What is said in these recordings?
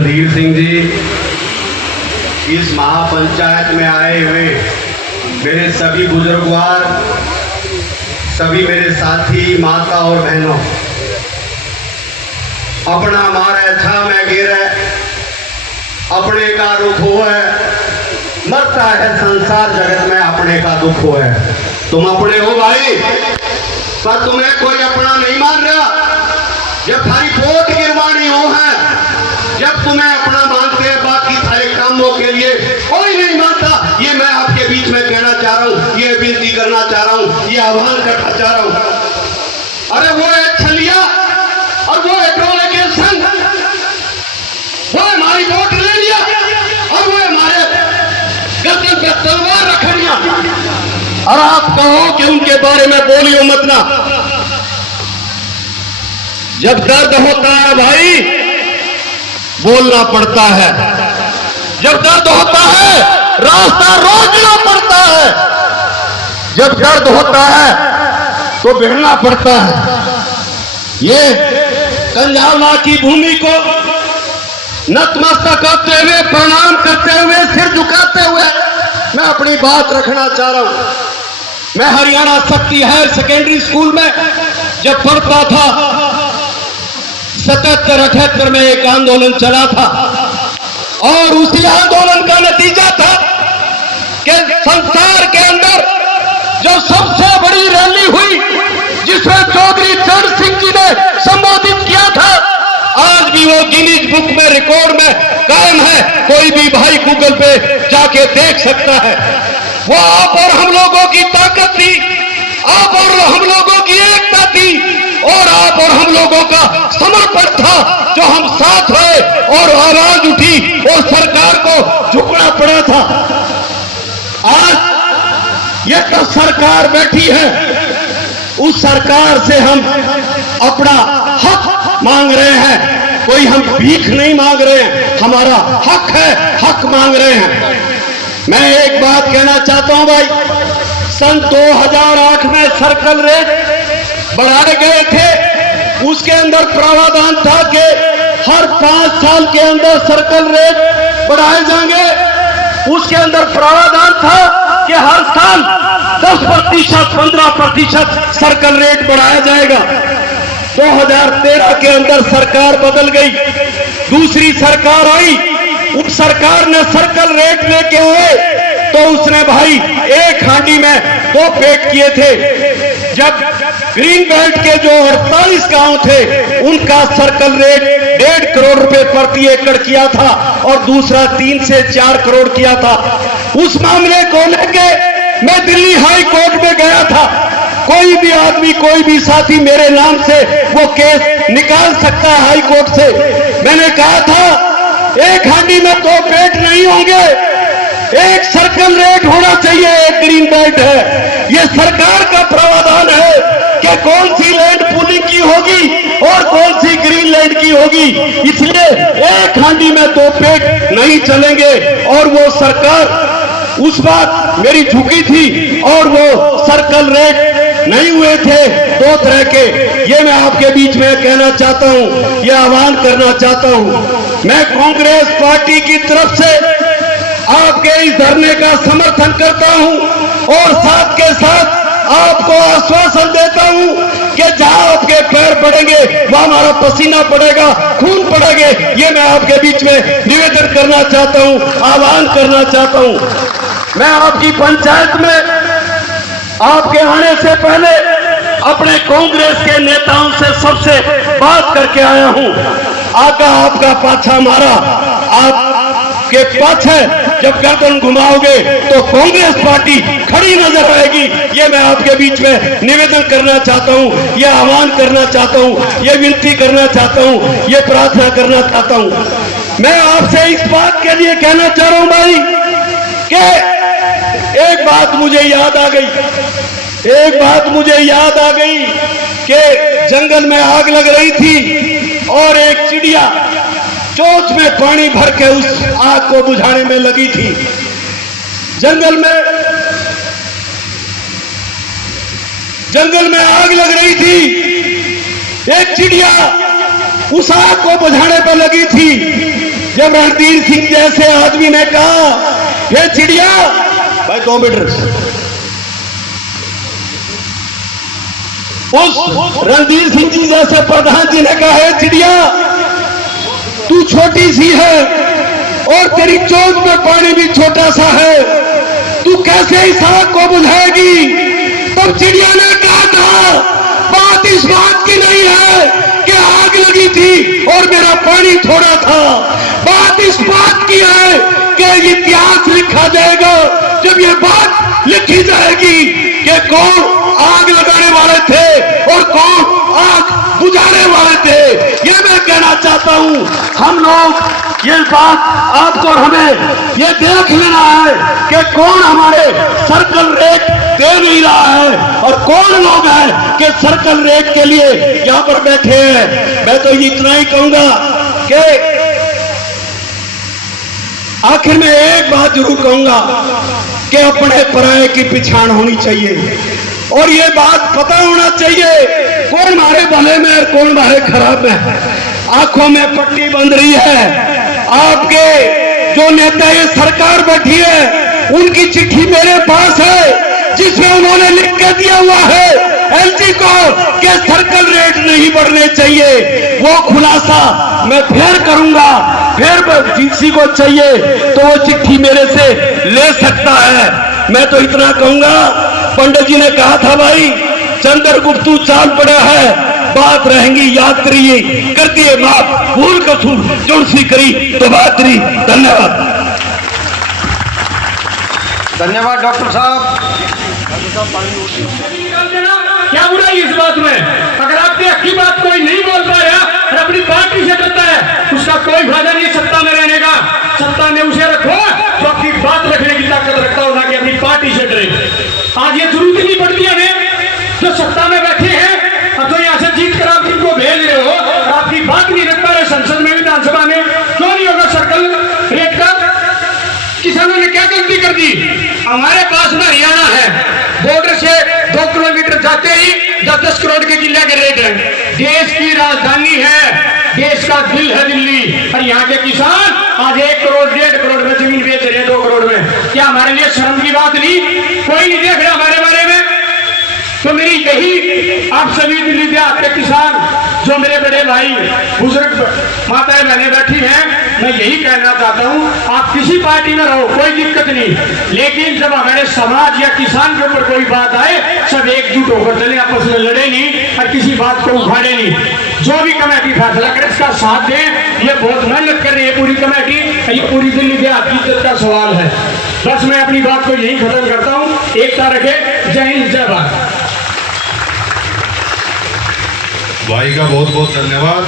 रणधीर सिंह जी, इस महापंचायत में आए हुए मेरे सभी बुजुर्गवार, सभी मेरे साथी, माता और बहनों, अपना मारे छा में गिरे, अपने का दुख हो है, मरता है संसार जगत में अपने का दुख हो है। तुम अपने हो भाई, पर तुम्हें कोई अपना नहीं मान रहा। जब थारी वोट गिरवानी हो है, जब तुम्हें अपना मानते हैं, बाकी सारे कामों के लिए कोई नहीं मानता। ये मैं आपके बीच में कहना चाह रहा हूं, ये विनती करना चाह रहा हूं, ये आह्वान करना चाह रहा हूं। अरे वो है छलिया और वो है टोले के संग, वो हमारी वोट ले लिया और वो हमारे गर्दन पे तलवार रख लिया। और आप कहो कि उनके बारे में बोलियो मत ना। जब दर्द होता है भाई, बोलना पड़ता है। जब दर्द होता है, रास्ता रोकना पड़ता है। जब दर्द होता है तो भिड़ना पड़ता है। ये कंजाला की भूमि को नतमस्तक करते हुए, प्रणाम करते हुए, सिर झुकाते हुए मैं अपनी बात रखना चाह रहा हूं। मैं हरियाणा शक्ति हायर सेकेंडरी स्कूल में जब पढ़ता था, 77-78 में एक आंदोलन चला था और उसी आंदोलन का नतीजा था कि संसार के अंदर जो सबसे बड़ी रैली हुई, जिसमें चौधरी चरण सिंह जी ने संबोधित किया था, आज भी वो गिनीज बुक में रिकॉर्ड में कायम है। कोई भी भाई गूगल पे जाके देख सकता है। वो आप और हम लोगों की ताकत थी, आप और हम लोगों की एकता थी, और आप और हम लोगों का समर्पण था, जो हम साथ रहे और आवाज उठी और सरकार को झुकना पड़ा था। आज ये तो सरकार बैठी है, उस सरकार से हम अपना हक मांग रहे हैं। कोई हम भीख नहीं मांग रहे हैं, हमारा हक है, हक मांग रहे हैं। मैं एक बात कहना चाहता हूं भाई, सन 2008 में सर्कल रेट बढ़ाए गए थे। उसके अंदर प्रावधान था कि हर 5 साल के अंदर सर्कल रेट बढ़ाए जाएंगे। उसके अंदर प्रावधान था कि हर साल 10%, 15% सर्कल रेट बढ़ाया जाएगा। 2013 के अंदर सरकार बदल गई, दूसरी सरकार आई। उस सरकार ने सर्कल रेट लेके आए तो उसने भाई एक हांडी में 2 पेट किए थे। जब ग्रीन बेल्ट के जो 48 गांव थे, उनका सर्कल रेट 1.5 करोड़ रुपए प्रति एकड़ किया था और दूसरा 3 से 4 करोड़ किया था। उस मामले को लेके मैं दिल्ली हाई कोर्ट में गया था। कोई भी आदमी, कोई भी साथी मेरे नाम से वो केस निकाल सकता है हाई कोर्ट से। मैंने कहा था एक हांडी में 2 पेट नहीं होंगे, एक सर्कल रेट होना चाहिए, एक ग्रीन बेल्ट है। ये सरकार का प्रावधान है कि कौन सी लैंड पूलिंग की होगी और कौन सी ग्रीन लैंड की होगी। इसलिए एक हांडी में 2 पेट नहीं चलेंगे। और वो सरकार उस बात मेरी झुकी थी और वो सर्कल रेट नहीं हुए थे 2 तरह के। ये मैं आपके बीच में कहना चाहता हूं, ये आह्वान करना चाहता हूं। मैं कांग्रेस पार्टी की तरफ से आपके इस धरने का समर्थन करता हूं और साथ के साथ आपको आश्वासन देता हूं कि जहां आपके पैर पड़ेंगे वहां हमारा पसीना पड़ेगा, खून पड़ेंगे। ये मैं आपके बीच में निवेदन करना चाहता हूं, आह्वान करना चाहता हूं। मैं आपकी पंचायत में आपके आने से पहले अपने कांग्रेस के नेताओं से सबसे बात करके आया हूं। आका आपका पाछा मारा, आपके पाछे जब गर्दन घुमाओगे तो कांग्रेस पार्टी खड़ी नजर आएगी। ये मैं आपके बीच में निवेदन करना चाहता हूं, ये आह्वान करना चाहता हूं, ये विनती करना चाहता हूं, ये प्रार्थना करना चाहता हूं। मैं आपसे इस बात के लिए कहना चाह रहा हूं भाई कि एक बात मुझे याद आ गई, एक बात मुझे याद आ गई कि जंगल में आग लग रही थी और एक चिड़िया चोंच में पानी भर के उस आग को बुझाने में लगी थी। जंगल में आग लग रही थी, एक चिड़िया उस आग को बुझाने पर लगी थी। जब रणधीर सिंह जैसे आदमी ने कहा, ये चिड़िया, भाई 2 मीटर, उस रणधीर सिंह जी जैसे प्रधान जी ने कहा, है चिड़िया तू छोटी सी है और तेरी चोंच में पानी भी छोटा सा है, तू कैसे इस आग को बुझाएगी? तब चिड़िया ने कहा था, बात इस बात की नहीं है कि आग लगी थी और मेरा पानी थोड़ा था, बात इस बात की है कि इतिहास लिखा जाएगा जब ये बात लिखी जाएगी कि कौन आग लगाने वाले थे और कौन आग बुझाने वाले थे। ये मैं कहना चाहता हूं, हम लोग ये बात आपको और हमें ये देख लेना है कि कौन हमारे सर्कल रेट दे नहीं रहा है और कौन लोग हैं कि सर्कल रेट के लिए यहां पर बैठे हैं। मैं तो इतना ही कहूंगा कि आखिर में एक बात जरूर कहूंगा कि अपने पराये की पहचान होनी चाहिए और ये बात पता होना चाहिए कौन हमारे भले में और कौन हमारे खराब में। आंखों में पट्टी बंध रही है, आपके जो नेता ये सरकार बैठी है उनकी चिट्ठी मेरे पास है जिसमें उन्होंने लिख के दिया हुआ है एलजी को कि सर्कल रेट नहीं बढ़ने चाहिए। वो खुलासा मैं फिर करूंगा, फिर किसी को चाहिए तो वो चिट्ठी मेरे से ले सकता है। मैं तो इतना कहूंगा, पंडित जी ने कहा था भाई चंद्रगुप्तू चाल पड़ा है, बात रहेंगी याद करिए, कर दिए माफ, भूल कसूर जुड़सी करी तो बात रही। धन्यवाद। धन्यवाद डॉक्टर साहब। क्या बुराई इस बात में? अगर आपकी अच्छी बात कोई नहीं बोल पा रहा और अपनी पार्टी से करता है, उसका कोई फायदा नहीं सत्ता में रहने का। सत्ता में उसे रखो जो अपनी बात रखने की ताकत रखता हो, ना कि अपनी पार्टी से डरे। आज ये जरूरत ही नहीं पड़ती हमें, जो सत्ता में बैठे हैं और तो यहाँ से जीत कर आप इनको भेज रहे हो और आपकी बात नहीं रख पा रहे संसद में, विधानसभा में। क्यों नहीं होगा सर्कल रेट का? किसानों ने क्या गलती कर दी? हमारे पास में हरियाणा है, बॉर्डर से 2 किलोमीटर जाते ही 10-10 करोड़ के किले के रेट है। देश की राजधानी है, देश का दिल है दिल्ली, और यहाँ के किसान आज 1 करोड़ 1.5 करोड़ में जमीन बेच रहे हैं, 2 करोड़ में। क्या हमारे लिए शर्म की बात नहीं? कोई नहीं देख रहा हमारे बारे में। तो मेरी यही आप सभी दिल्ली देहात के किसान, जो मेरे बड़े भाई बुजुर्ग माताएं बहनें बैठी हैं, मैं यही कहना चाहता हूं, आप किसी पार्टी में रहो कोई दिक्कत नहीं, लेकिन जब हमारे समाज या किसान के ऊपर कोई बात आए, सब एकजुट होकर चले, आपस में लड़े नहीं और किसी बात को उखाड़े नहीं। जो भी कमेटी फैसला करे इसका साथ दें। ये बहुत मेहनत कर रही है पूरी कमेटी, ये पूरी दिल्ली देहात की इज्जत का सवाल है। बस मैं अपनी बात को यही खत्म करता हूँ। एकता रखे। जय हिंद, जय भारत। भाई का बहुत बहुत धन्यवाद।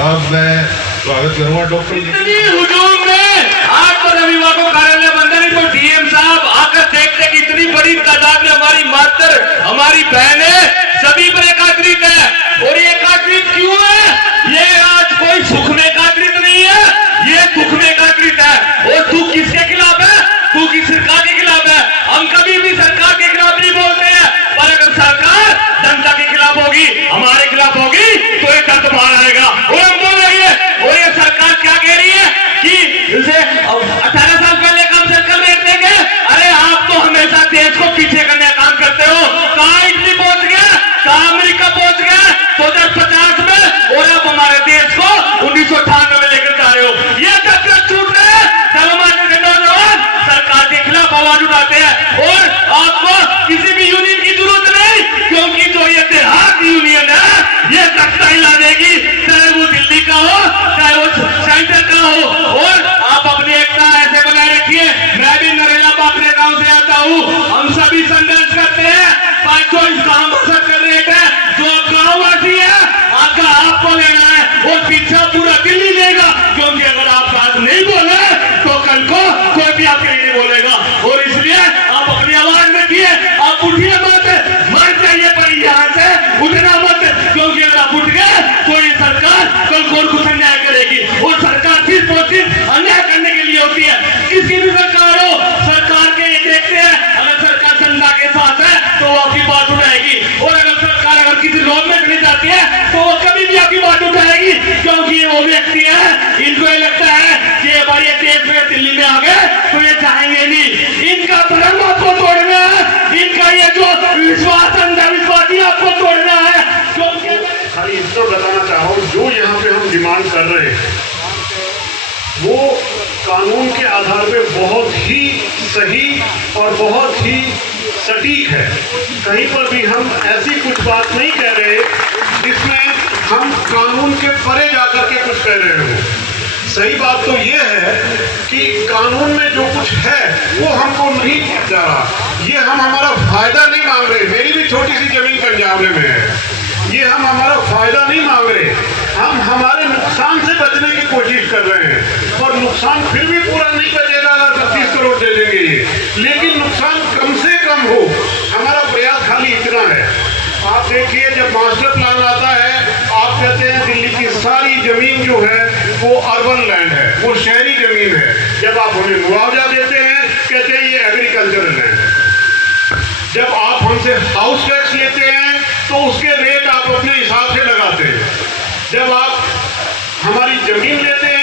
अब मैं स्वागत करूंगा डॉक्टर हुजूम में आज तो रविवार को कार्यालय बंद है, तो डीएम साहब आकर देखते कि इतनी बड़ी तादाद में हमारी मातर, हमारी बहनें सभी पर एकत्रित है। और ये एकत्रित क्यों है? ये आज कोई सुख में एकत्रित नहीं है, ये दुख में एकत्रित है। और तू किसके खिलाफ है? तू किस सरकार के खिलाफ है? हम कभी भी सरकार के खिलाफ नहीं बोलते हैं, पर अगर सरकार जनता के खिलाफ होगी, हमारे खिलाफ होगी, तो ये दर्द बाहर आएगा और हम बोलेंगे। और ये सरकार क्या कह रही है कि इसे 18 साल पहले कम सर्कल रेट देंगे। अरे आप तो हमेशा देश को पीछे करने का काम करते हो। कहाँ इटली पहुंच गया, कहाँ अमेरिका पहुंच गया 2050 में, और आप हमारे देश को 1998 में लेकर जा रहे हो। ये तक छूट रहे हैं जब हमारे नौजवान सरकार के खिलाफ आवाज उठाते हैं। और आपको किसी भी यूनियन की जरूरत नहीं, क्योंकि जो ये देहात यूनियन है ये तख्ता हिला देगी, चाहे वो दिल्ली का हो चाहे वो सेंटर का हो। और आप अपनी एकता ऐसे बनाए रखिए। मैं भी नरेला पापरे गांव से आता हूँ, हम सभी संघर्ष करते हैं। 524 गांव का सर्कल रेट है, जो गांववासी है आका आपको लेना है और पीछा पूरा दिल्ली लेगा, क्योंकि अगर आप बात नहीं बोले तो कल को कोई भी आपके लिए बोलेगा। और इसलिए आप अपनी आवाज रखिए, आप उठिए मत, मर जाइए पर यहाँ से उठना मत, क्योंकि अगर आप उठ गए तो ये सरकार कल को कुछ अन्याय करेगी। और सरकार सिर्फ और सिर्फ अन्याय करने के लिए होती है। किसी भी सरकार हो, सरकार के ये देखते हैं, अगर सरकार जनता के साथ है तो वो आपकी बात उठाएगी। और अगर सरकार अगर किसी गवर्नमेंट नहीं चाहती है तो वो कभी भी आपकी बात उठाएगी। क्योंकि ये वो व्यक्ति है, इनको ये लगता है कि हमारे देश में दिल्ली में आ गए तो ये चाहेंगे नहीं। इनका धर्म आपको तोड़ना है, इनका ये जो विश्वास अंधविश्वासी आपको तोड़ना है। क्योंकि खाली इतना बताना चाहूँ, जो यहाँ पे हम डिमांड कर रहे हैं वो कानून के आधार पे बहुत ही सही और बहुत ही सटीक है। कहीं पर भी हम ऐसी कुछ बात नहीं कह रहे जिसमें हम कानून के परे जाकर के कुछ कह रहे हो। सही बात तो ये है कि कानून में जो कुछ है वो हमको नहीं जा रहा। ये हम हमारा फायदा नहीं मांग रहे। मेरी भी छोटी सी जमीन पंजाब में है, ये हम हमारा फायदा नहीं मांग रहे, हम हमारे नुकसान से बचने की कोशिश कर रहे हैं। और नुकसान फिर भी पूरा नहीं बचेगा अगर 25 करोड़ दे देंगे ये, लेकिन नुकसान कम से कम हो, हमारा प्रयास खाली इतना है। आप देखिए, जब मास्टर प्लान आता है आप कहते हैं दिल्ली की सारी जमीन जो है वो अर्बन लैंड है, वो शहरी जमीन है। जब आप हमें मुआवजा देते हैं कहते हैं ये एग्रीकल्चरल लैंड है। जब आप हमसे हाउस टैक्स लेते हैं तो उसके रेट आप अपने हिसाब से लगाते हैं। जब आप हमारी जमीन लेते हैं